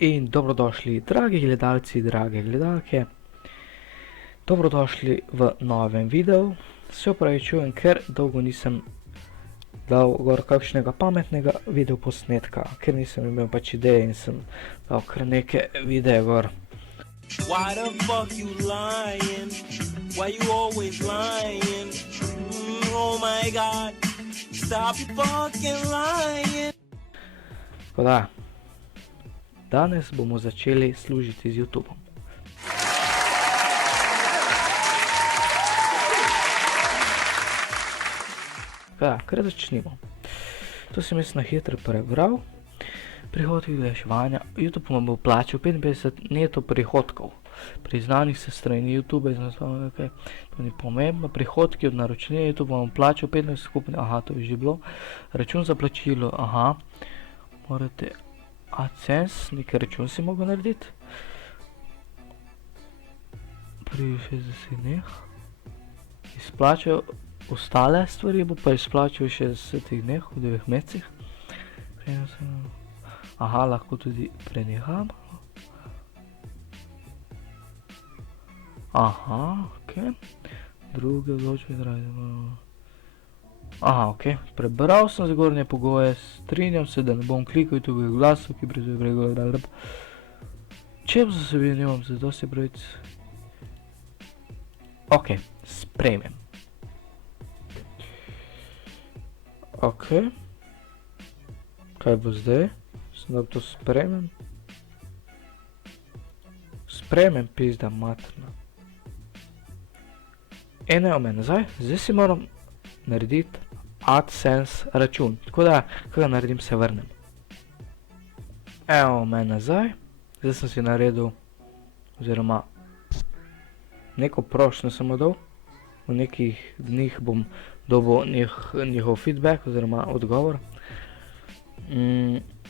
In dobrodošli, dragi gledalci, drage gledalke. Dobrodošli v novem videu. Se opravičujem, ker dolgo nisem dal gor kakšnega pametnega videoposnetka, ker nisem imel pač ideje in sem dal kar neke videe gor. Why the fuck you lying? Why you always lying? Oh my god, stop you fucking lying. Tako da, danes bomo začeli služiti z YouTubeom. Kar začnimo. To sem jaz na hitro prebral. Prihodki oglaševanja. YouTube vam bo plačal 55 neto prihodkov. Priznanih se strani YouTube iz naslova, okay. To ni pomembno. Prihodki od naročnine YouTube vam bo plačal 15 skupine. Aha, to je že bilo. Račun za plačilo. Aha. Morate AdSense, nekaj račun si mogo narediti. Pri 60 dneh. Izplačal ostale stvari, bo pa izplačal v 60 dneh, v 9 mesecih. Aha, lahko tudi preneham. Aha, ok. Druge odločbe izrazimo. Aha, ok. Prebral sem zgornje pogoje, strinjam se, da ne bom klikal tukaj glasov, ki prezve Če za sebi nimam za dosti pravic. Ok, sprejmem. Ok. Kaj bo zdaj? Sem da to sprejmem. Sprejmem, pizda materna. Evo me nazaj. Zdaj si moram narediti AdSense račun. Tako da, kaj ga naredim, se vrnem. Evo me nazaj. Zdaj sem si naredil, oziroma neko prošnjo sem dal. V nekih dneh bom dobil njihov feedback oziroma odgovor.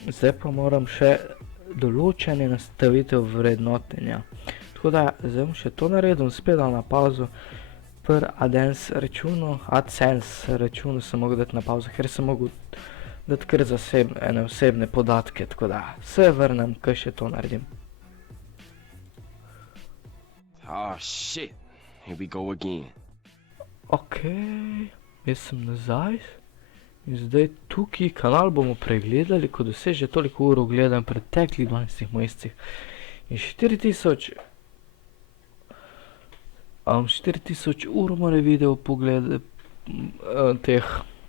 Zdaj pa moram še določene nastavitev vrednotenja. Tako da, zdaj bom še to naredil, spet dal na pauzo. Pri AdSense računu sem mogel dati na pauzo, ker sem mogel dati kar za ene osebne podatke, tako da se vrnem, kaj še to naredim. Oh shit, here we go again. Ok, jaz sem nazaj in zdaj tukaj kanal bomo pregledali, ko doseže toliko ur gledam preteklih 12 mesecih. In 4000 ur more video pogledati, teh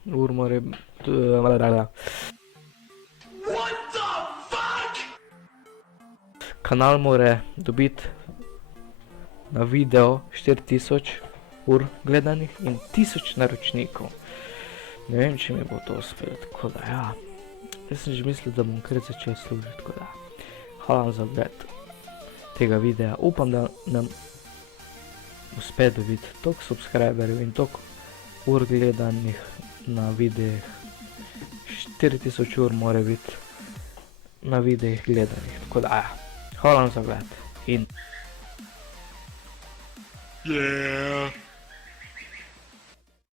ur more... What the fuck? Kanal more dobiti na video 4000 ur gledanih in 1000 naročnikov. Ne vem, če mi bo to uspelo, tako da ja. Jaz sem že mislil, da bom kar začel služiti, tako da. Hvala vam za ogled tega videa. Upam, da nam uspe dobiti toliko subscriberjev in toliko ur gledanih na videih. 4000 ur mora biti na videih gledanih, tako da ja. Hvala vam za ogled in... Yeah.